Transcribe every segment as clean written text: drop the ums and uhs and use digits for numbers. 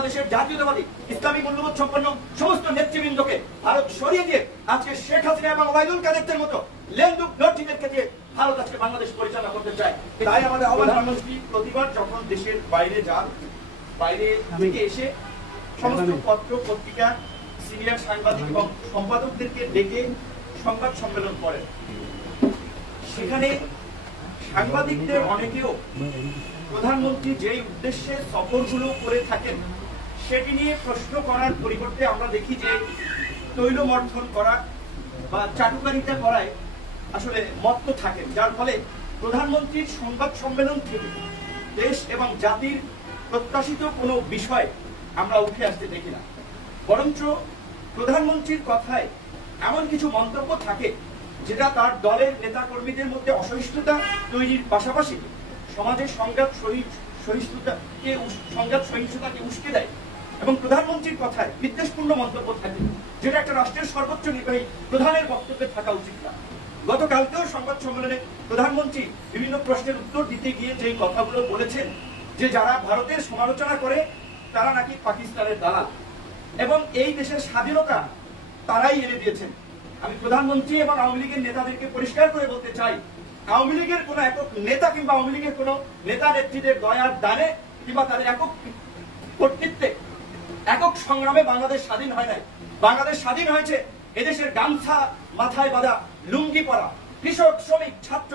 বাংলাদেশের জাতীয়তাবাদী ইসলামী মূল্যবোধ সম্পন্ন সমস্ত নেতৃবৃন্দকে ভারত সরিয়ে দিয়ে আজকে শেখ হাসিনা এবং ওবায়দুল কাদেরদের মতো লেন্দুক লর্জিদেরকে দিয়ে ভারত আজকে বাংলাদেশ পরিচালনা করতে চায়। তাই আমাদের প্রধানমন্ত্রী প্রতিবার যখন দেশের বাইরে যান, বাইরে থেকে এসে সমস্ত পত্র পত্রিকা সিনিয়র সাংবাদিক এবং সম্পাদকদেরকে ডেকে সংবাদ সম্মেলন করেন। সেখানে সাংবাদিকদের অনেকেও প্রধানমন্ত্রী যেই উদ্দেশ্যে সফরগুলো করে থাকেন সেটি নিয়ে প্রশ্ন করার পরিবর্তে আমরা দেখি যে তৈলমর্থন করা বা চাটুকারিতা করায় আসলে মত্ত থাকেন, যার ফলে প্রধানমন্ত্রীর সংবাদ সম্মেলন থেকে দেশ এবং জাতির প্রত্যাশিত কোনো বিষয় আমরা উঠে আসতে দেখি না। বরঞ্চ প্রধানমন্ত্রীর কথায় এমন কিছু মন্তব্য থাকে যেটা তার দলের নেতাকর্মীদের মধ্যে অসহিষ্ণুতা তৈরির পাশাপাশি সমাজের সংঘাত সহিংসতাকে উস্কে দেয় এবং প্রধানমন্ত্রীর কথায় বিদ্বেষপূর্ণ মন্তব্য থাকে, যেটা একটা রাষ্ট্রের সর্বোচ্চ নির্বাহী প্রধানের বক্তব্যে থাকা উচিত না। গতকালকেও সংবাদ সম্মেলনে প্রধানমন্ত্রী বিভিন্ন প্রশ্নের উত্তর দিতে গিয়ে যেই কথাগুলো বলেছেন যে যারা ভারতের সমালোচনা করে তারা নাকি পাকিস্তানের দালাল এবং এই দেশের স্বাধীনতা তারাই এনে দিয়েছেন। আমি প্রধানমন্ত্রী এবং আওয়ামী লীগের নেতাদেরকে পরিষ্কার করে বলতে চাই, আওয়ামী লীগের কোন একক নেতা কিংবা আওয়ামী লীগের কোন নেতা নেত্রীদের দয়ার দানে কিংবা তাদের একক কর্তৃত্বে একক সংগ্রামে বাংলাদেশ স্বাধীন হয় নাই। বাংলাদেশ স্বাধীন হয়েছে এদেশের গামছা মাথায় বাঁধা লুঙ্গি পরা কৃষক, শ্রমিক, ছাত্র,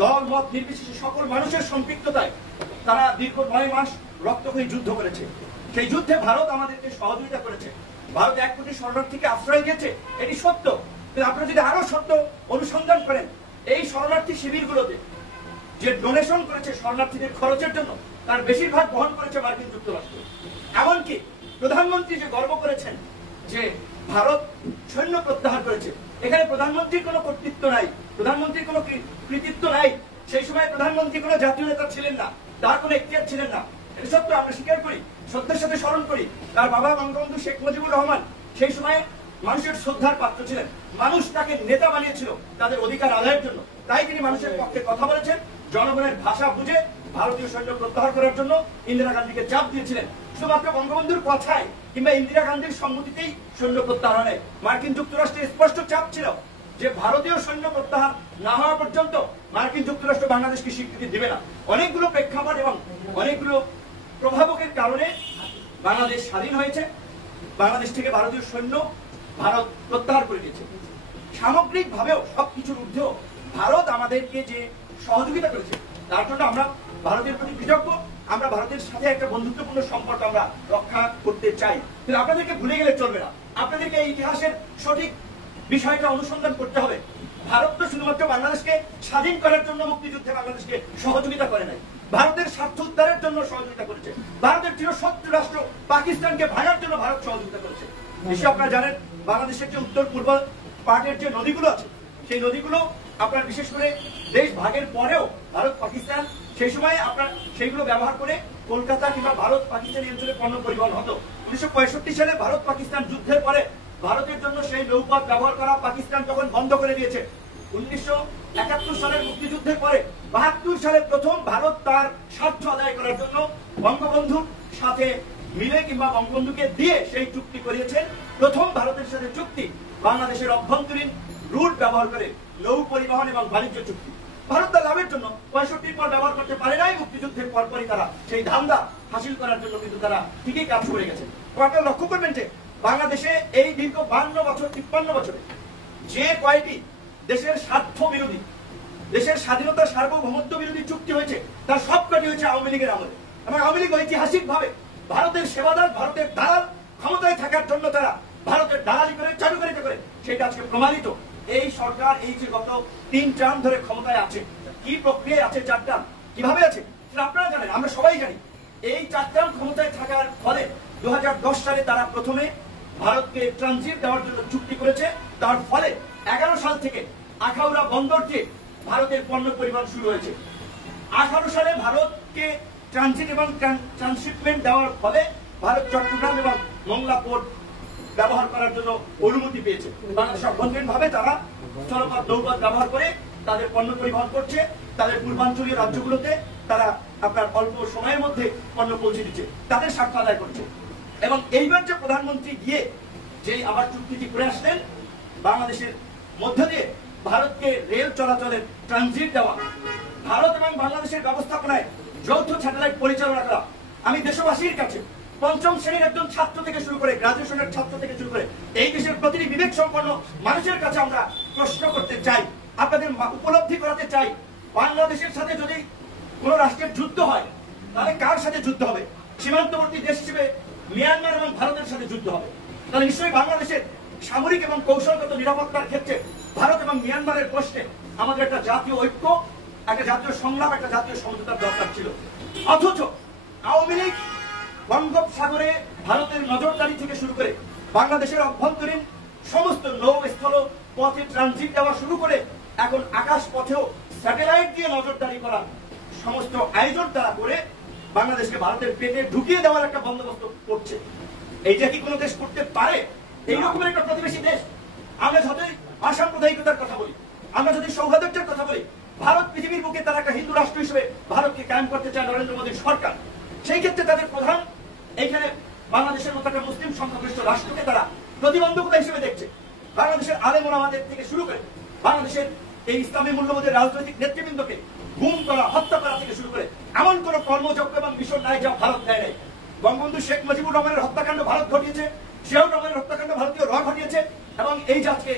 দল মত নির্বিশেষে সকল মানুষের সম্পৃক্ততায় তারা দীর্ঘ 9 মাস রক্তক্ষয়ী যুদ্ধ করেছে। সেই যুদ্ধে ভারত আমাদেরকে সহযোগিতা করেছে। ভারত 1 কোটি শরণার্থীকে আশ্রয় দিয়েছে, এটি সত্য। কিন্তু আপনারা যদি আরো সত্য অনুসন্ধান করেন, এই শরণার্থী শিবিরগুলোতে যে ডোনেশন করেছে শরণার্থীদের খরচের জন্য তার বেশিরভাগ বহন করেছে মার্কিন যুক্তরাষ্ট্র। এমনকি প্রধানমন্ত্রী যে গর্ব করেছেন যে ভারত সৈন্য প্রত্যাহার করেছে, এখানে প্রধানমন্ত্রীর কোনো কর্তৃত্ব নাই, প্রধানমন্ত্রীর কোনো কৃতিত্ব নাই। সেই সময় প্রধানমন্ত্রী কোনো জাতীয় নেতা ছিলেন না, তার কোনো এখতিয়ার ছিলেন না। এটা সত্য, আমরা স্বীকার করি, সত্যের সাথে স্মরণ করি। তার বাবা বঙ্গবন্ধু শেখ মুজিবুর রহমান সেই সময় মানুষের শ্রদ্ধার পাত্র ছিলেন। মানুষ তাকে নেতা বানিয়েছিল তাদের অধিকার আদায়ের জন্য। তাই তিনি মানুষের পক্ষে কথা বলেছেন, জনগণের ভাষা বুঝে ভারতীয় সৈন্য প্রত্যাহার করার জন্য ইন্দিরা গান্ধীকে চাপ দিয়েছিলেন। শুধুমাত্র বঙ্গবন্ধুর কথায় কিংবা ইন্দিরা গান্ধীর সম্মতিতেই সৈন্য প্রত্যাহার হয়। মার্কিন যুক্তরাষ্ট্রের স্পষ্ট চাপ ছিল যে ভারতীয় সৈন্য প্রত্যাহার না হওয়া পর্যন্ত মার্কিন যুক্তরাষ্ট্র বাংলাদেশকে স্বীকৃতি দিবে না। অনেকগুলো প্রেক্ষাপট এবং অনেকগুলো প্রভাবকের কারণে বাংলাদেশ স্বাধীন হয়েছে। বাংলাদেশ থেকে ভারতীয় সৈন্য ভারত প্রত্যাহার করে দিয়েছে। সামগ্রিক ভাবেও সবকিছুর ঊর্ধ্বেও ভারত আমাদেরকে যে সহযোগিতা করেছে তার জন্য আমরা ভারতের প্রতি কৃতজ্ঞ। আমরা ভারতের সাথে একটা বন্ধুত্বপূর্ণ সম্পর্ক আমরা রক্ষা করতে চাই, কিন্তু আপনাদেরকে ভুলে গেলে চলবে না। আপনাদেরকে এই ইতিহাসের সঠিক বিষয়টা অনুসন্ধান করতে হবে। ভারত তো শুধুমাত্র বাংলাদেশকে স্বাধীন করার জন্য মুক্তিযুদ্ধে বাংলাদেশকে সহযোগিতা করে নাই, ভারতের স্বার্থ উদ্ধারের জন্য সহযোগিতা করেছে। ভারতের চিরশত্রু রাষ্ট্র পাকিস্তানকে ভাঙার জন্য ভারত সহযোগিতা করেছে। নিশ্চয় আপনারা জানেন বাংলাদেশের যে উত্তর পূর্ব পার্টের যে নদীগুলো আছে সেই নদীগুলো আপনার বিশেষ করে দেশ ভাগের পরেও ভারত পাকিস্তান সেই সময় আপনার সেইগুলো ব্যবহার করে কলকাতা কিংবা ভারত পাকিস্তানি অঞ্চলে পণ্য পরিবহন হতো। 1965 সালে ভারত পাকিস্তান যুদ্ধের পরে ভারতের জন্য সেই নৌপথ ব্যবহার করা পাকিস্তান তখন বন্ধ করে দিয়েছে। 1971 সালের মুক্তিযুদ্ধের পরে 72 সালে প্রথম ভারত তার স্বার্থ আদায় করার জন্য বঙ্গবন্ধুর সাথে মিলে কিংবা বঙ্গবন্ধুকে দিয়ে সেই চুক্তি করিয়েছেন। প্রথম ভারতের সাথে চুক্তি বাংলাদেশের অভ্যন্তরীণ রুট ব্যবহার করে নৌ পরিবহন এবং বাণিজ্য চুক্তি। ভারত তার লাভের জন্য 65 পর ব্যবহার করতে পারে নাই। মুক্তিযুদ্ধের পরপরই তারা সেই ধান্দা হাসিল করার জন্য কিন্তু তারা ঠিকই কাজ করে গেছে। আপনারা লক্ষ্য করবেন যে বাংলাদেশে এই দীর্ঘ 52 বছর 53 বছরে যে কয়টি দেশের স্বার্থ বিরোধী, দেশের স্বাধীনতা সার্বভৌমত্ব বিরোধী চুক্তি হয়েছে তার সবকটি হয়েছে আওয়ামী লীগের আমলে। এবং আওয়ামী লীগ ঐতিহাসিক ভাবে ভারতের সেবাদার, ভারতের দালাল, ক্ষমতায় থাকার জন্য তারা ভারতের দালালি করে চাটুকারিতা করে, সেটা আজকে প্রমাণিত। এই সরকার এই যে গত 3 টার্ম ধরে ক্ষমতায় আছে, কি প্রক্রিয়ায় আছে 4 টার্ম, কিভাবে আছে সেটা আপনারা জানেন, আমরা সবাই জানি। এই 4 টার্ম ক্ষমতায় থাকার ফলে 2010 সালে তারা প্রথমে ভারতকে ট্রানজিট দেওয়ার জন্য চুক্তি করেছে। তার ফলে 11 সাল থেকে আখাউড়া বন্দর দিয়ে ভারতের পণ্য পরিবহন শুরু হয়েছে। 18 সালে ভারতকে ট্রানজিট এবং ট্রান্সশিপমেন্ট দেওয়ার ফলে ভারত চট্টগ্রাম এবং মংলা পোর্ট ব্যবহার করার জন্য অনুমতি পেয়েছে। বাংলাদেশ অভ্যন্তরীণ ভাবে তারা স্থলপথ নৌপথ ব্যবহার করে তাদের পণ্য পরিবহন করছে। তাদের পূর্বাঞ্চলীয় রাজ্যগুলোতে তারা আপনার অল্প সময়ের মধ্যে পণ্য পৌঁছে দিচ্ছে, তাদের স্বার্থ আদায় করছে। এবং এইবার যে প্রধানমন্ত্রী গিয়ে যে আবার চুক্তিটি করে আসলেন, বাংলাদেশের মধ্য দিয়ে ভারতকে রেল চলাচলের ট্রানজিট দেওয়া, ভারত এবং বাংলাদেশের ব্যবস্থাপনায় যৌথ স্যাটেলাইট পরিচালনা করা, আমি দেশবাসীর কাছে পঞ্চম শ্রেণীর একজন ছাত্র থেকে শুরু করে গ্রাজুয়েশনের ছাত্র থেকে শুরু করে এই দেশের প্রতিটি বিবেক সম্পন্ন মানুষের কাছে আমরা প্রশ্ন করতে চাই, আপনাদের উপলব্ধি করাতে চাই, বাংলাদেশের সাথে যদি কোন রাষ্ট্রের যুদ্ধ হয় তাহলে কার সাথে যুদ্ধ হবে? সীমান্তবর্তী দেশ হিসেবে মিয়ানমার এবং ভারতের সাথে যুদ্ধ হবে। তাহলে নিশ্চয়ই বাংলাদেশের সামরিক এবং কৌশলগত নিরাপত্তার ক্ষেত্রে ভারত এবং মিয়ানমারের প্রশ্নে আমাদের একটা জাতীয় ঐক্য, একটা জাতীয় সংগ্রাম, একটা জাতীয় সমঝোতার দরকার ছিল। অথচ আওয়ামী লীগ বঙ্গোপসাগরে ভারতের নজরদারি থেকে শুরু করে বাংলাদেশের অভ্যন্তরীণ সমস্ত নৌ স্থল পথে ট্রানজিট দেওয়া শুরু করে এখন আকাশ পথেও স্যাটেলাইট দিয়ে নজরদারি করা সমস্ত আয়োজন তারা করে বাংলাদেশকে ভারতের পেটে ঢুকিয়ে দেওয়ার একটা বন্দোবস্ত করছে। এইটা কি কোনো দেশ করতে পারে? এইরকমের একটা প্রতিবেশী দেশ। আমরা যতই অসাম্প্রদায়িকতার কথা বলি, আমরা যদি সৌহার্দ্যের কথা বলি, ভারত পৃথিবীর বুকে তারা একটা হিন্দু রাষ্ট্র হিসেবে ভারতকে কায়েম করতে চায় নরেন্দ্র মোদীর সরকার। সেই ক্ষেত্রে তাদের প্রধান এইখানে বাংলাদেশের মতো একটা মুসলিম সংখ্যাগরিষ্ঠ রাষ্ট্রকে তারা প্রতিবন্ধকতা হিসেবে দেখছে। বাংলাদেশের আলেম ওলামাদের থেকে শুরু করে বাংলাদেশের এই ইসলামী মূল্যবোধের রাজনৈতিক নেতৃবৃন্দকে গুম করা, হত্যা করা থেকে শুরু করে এমন কোন কর্মযজ্ঞ এবং মিশন নাই যা ভারত দেয় নাই। বঙ্গবন্ধু শেখ মুজিবুর রহমানের হত্যাকাণ্ড ভারত ঘটিয়েছে, জিয়াউর রহমানের হত্যাকাণ্ড ভারতীয় র ঘটিয়েছে, এবং এই যে আজকে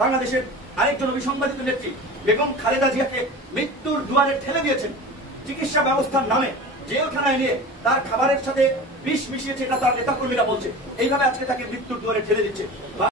বাংলাদেশের আরেকজন অবিসংবাদিত নেত্রী বেগম খালেদা জিয়াকে মৃত্যুর দুয়ারে ঠেলে দিয়েছেন চিকিৎসা ব্যবস্থার নামে, জেলখানায় নিয়ে তার খাবারের সাথে বিষ মিশিয়েছে, এটা তার নেতাকর্মীরা বলছে। এইভাবে আজকে তাকে মৃত্যুর দুয়ারে ঠেলে দিচ্ছে।